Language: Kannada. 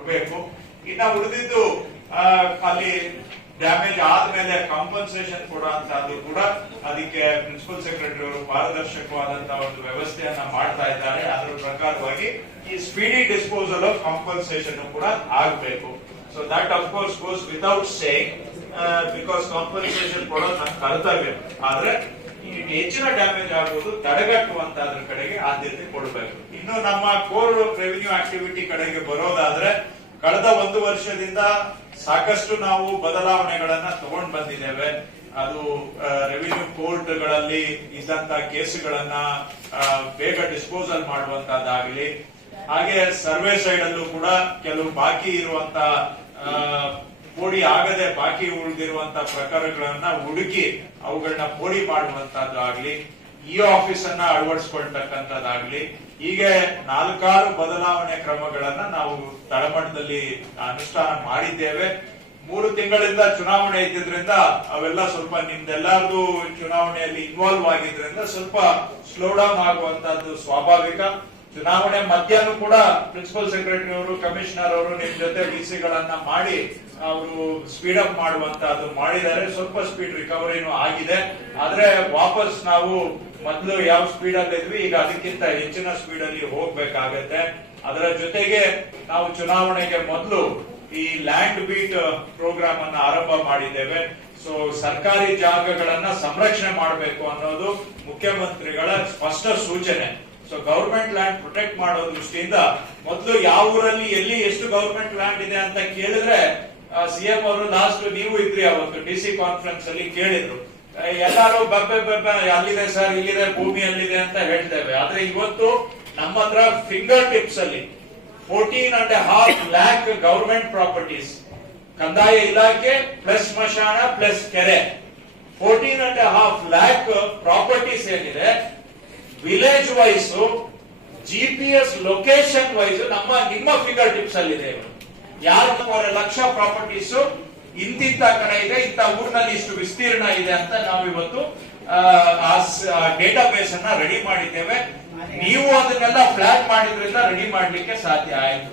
ಕೊಡಬೇಕು. ಇನ್ನ ಉಳಿದಿದ್ದು ಅಲ್ಲಿ ಡ್ಯಾಮೇಜ್ ಆದ್ಮೇಲೆ ಕಾಂಪನ್ಸೇಷನ್ ಕೊಡುವಂತಹದ್ದು ಕೂಡ ಅದಕ್ಕೆ ಪ್ರಿನ್ಸಿಪಲ್ ಸೆಕ್ರೆಟರಿ ಅವರು ಪಾರದರ್ಶಕವಾದಂತಹ ಒಂದು ವ್ಯವಸ್ಥೆಯನ್ನ ಮಾಡ್ತಾ ಇದ್ದಾರೆ. ಅದರ ಪ್ರಕಾರವಾಗಿ ಈ ಸ್ಪೀಡಿ ಡಿಸ್ಪೋಸಲ್ ಆಫ್ ಕಾಂಪನ್ಸೇಷನ್ ಕೂಡ ಆಗಬೇಕು. So that of course goes without saying, because compensation ಕೊಡೋದು ನನ್ನ ಕರ್ತವ್ಯ. ಆದ್ರೆ ಈ ಹೆಚ್ಚಿನ ಡ್ಯಾಮೇಜ್ ಆಗುವುದು ತಡೆಗಟ್ಟುವಂತದ್ರ ಕಡೆಗೆ ಆದ್ಯತೆ ಕೊಡಬೇಕು. ಇನ್ನು ನಮ್ಮ ಕೋರ್ ರೆವಿನ್ಯೂ ಆಕ್ಟಿವಿಟಿ ಕಡೆಗೆ ಬರೋದಾದ್ರೆ ಕಳೆದ 1 ವರ್ಷದಿಂದ ಸಾಕಷ್ಟು ನಾವು ಬದಲಾವಣೆಗಳನ್ನ ತಗೊಂಡ್ ಬಂದಿದ್ದೇವೆ. ಅದು ರೆವಿನ್ಯೂ ಕೋರ್ಟ್ ಗಳಲ್ಲಿ ಇದ್ದಂತ ಕೇಸುಗಳನ್ನ ಬೇಗ ಡಿಸ್ಪೋಸಲ್ ಮಾಡುವಂತದ್ದಾಗಲಿ, ಹಾಗೆ ಸರ್ವೆ ಸೈಡ್ ಅಲ್ಲೂ ಕೂಡ ಕೆಲವು ಬಾಕಿ ಇರುವಂತ ಪೋಡಿ ಆಗದೆ ಬಾಕಿ ಉಳಿದಿರುವಂತ ಪ್ರಕರಣಗಳನ್ನ ಹುಡುಕಿ ಅವುಗಳನ್ನ ಪೋಡಿ ಮಾಡುವಂತದ್ದು ಆಗ್ಲಿ, ಇ ಆಫೀಸ್ ಅನ್ನ ಅಳವಡಿಸಿಕೊಳ್ತಕ್ಕಂಥದ್ದಾಗ್ಲಿ, ಹೀಗೆ 4 ಬದಲಾವಣೆ ಕ್ರಮಗಳನ್ನ ನಾವು ತಳಮಟ್ಟದಲ್ಲಿ ಅನುಷ್ಠಾನ ಮಾಡಿದ್ದೇವೆ. 3 ತಿಂಗಳಿಂದ ಚುನಾವಣೆ ಇದ್ದಿದ್ರಿಂದ ಅವೆಲ್ಲ ಸ್ವಲ್ಪ ನಿಮ್ದೆಲ್ಲಾರ್ದು ಚುನಾವಣೆಯಲ್ಲಿ ಇನ್ವಾಲ್ವ್ ಆಗಿದ್ರಿಂದ ಸ್ವಲ್ಪ ಸ್ಲೋ ಡೌನ್ ಆಗುವಂತದ್ದು ಸ್ವಾಭಾವಿಕ. ಚುನಾವಣೆ ಮಧ್ಯಾಹ್ನ ಕೂಡ ಪ್ರಿನ್ಸಿಪಲ್ ಸೆಕ್ರೆಟರಿ ಅವರು, ಕಮಿಷನರ್ ಅವರು ನಿಮ್ ಜೊತೆ ವಿಸಿಗಳನ್ನ ಮಾಡಿ ಅವರು ಸ್ಪೀಡ್ ಅಪ್ ಮಾಡುವಂತದ್ದು ಮಾಡಿದ್ದಾರೆ. ಸ್ವಲ್ಪ ಸ್ಪೀಡ್ ರಿಕವರಿನೂ ಆಗಿದೆ. ಆದ್ರೆ ವಾಪಸ್ ನಾವು ಮೊದಲು ಯಾವ ಸ್ಪೀಡ್ ಅಲ್ಲಿ ಇದ್ವಿ ಈಗ ಅದಕ್ಕಿಂತ ಹೆಚ್ಚಿನ ಸ್ಪೀಡ್ ಅಲ್ಲಿ ಹೋಗ್ಬೇಕಾಗತ್ತೆ. ಅದರ ಜೊತೆಗೆ ನಾವು ಚುನಾವಣೆಗೆ ಮೊದಲು ಈ ಲ್ಯಾಂಡ್ ಬೀಟ್ ಪ್ರೋಗ್ರಾಮ್ ಅನ್ನ ಆರಂಭ ಮಾಡಿದ್ದೇವೆ. ಸೊ ಸರ್ಕಾರಿ ಜಾಗಗಳನ್ನ ಸಂರಕ್ಷಣೆ ಮಾಡಬೇಕು ಅನ್ನೋದು ಮುಖ್ಯಮಂತ್ರಿಗಳ ಸ್ಪಷ್ಟ ಸೂಚನೆ. ಸೊ ಗವರ್ಮೆಂಟ್ ಲ್ಯಾಂಡ್ ಪ್ರೊಟೆಕ್ಟ್ ಮಾಡೋ ದೃಷ್ಟಿಯಿಂದ ಮೊದಲು ಯಾವ ಊರಲ್ಲಿ ಎಲ್ಲಿ ಎಷ್ಟು ಗವರ್ಮೆಂಟ್ ಲ್ಯಾಂಡ್ ಇದೆ ಅಂತ ಕೇಳಿದ್ರೆ ಸಿಎಂ ಅವರು ಲಾಸ್ಟ್ ನೀವು ಇದ್ರಿ ಅವತ್ತು ಡಿಸಿ ಕಾನ್ಫರೆನ್ಸ್ ಅಲ್ಲಿ ಕೇಳಿದ್ರು. ಎಲ್ಲಾರು ಬೆಬ್ಬೆ ಅಲ್ಲಿದೆ ಸರ್, ಇಲ್ಲಿದೆ ಭೂಮಿ ಅಲ್ಲಿದೆ ಅಂತ ಹೇಳ್ತೇವೆ. ಆದ್ರೆ ಇವತ್ತು ನಮ್ಮ ಹತ್ರ ಫಿಂಗರ್ ಟಿಪ್ಸ್ ಅಲ್ಲಿ 14.5 lakh ಗವರ್ಮೆಂಟ್ ಪ್ರಾಪರ್ಟೀಸ್, ಕಂದಾಯ ಇಲಾಖೆ ಪ್ಲಸ್ ಸ್ಮಶಾನ ಪ್ಲಸ್ ಕೆರೆ, 14.5 lakh ಪ್ರಾಪರ್ಟೀಸ್ ಏನಿದೆ village wise GPS location wise ನಿಮ್ಮ ಫಿಂಗರ್ ಟಿಪ್ಸ್ ಅಲ್ಲಿ ಇದೆ. ಯಾರು ಲಕ್ಷ ಪ್ರಾಪರ್ಟೀಸ್ ಇಂತಿಂತ ಕಡೆ ಇದೆ, ಇಂತ ಊರಿನಲ್ಲಿ ಇಷ್ಟು ವಿಸ್ತೀರ್ಣ ಇದೆ ಅಂತ ನಾವು ಇವತ್ತು ಡೇಟಾ ಬೇಸ್ ಅನ್ನ ರೆಡಿ ಮಾಡಿದ್ದೇವೆ. ನೀವು ಅದನ್ನೆಲ್ಲ ಫ್ಲಾಗ್ ಮಾಡಿದ್ರಿಂದ ರೆಡಿ ಮಾಡ್ಲಿಕ್ಕೆ ಸಾಧ್ಯ ಆಯಿತು.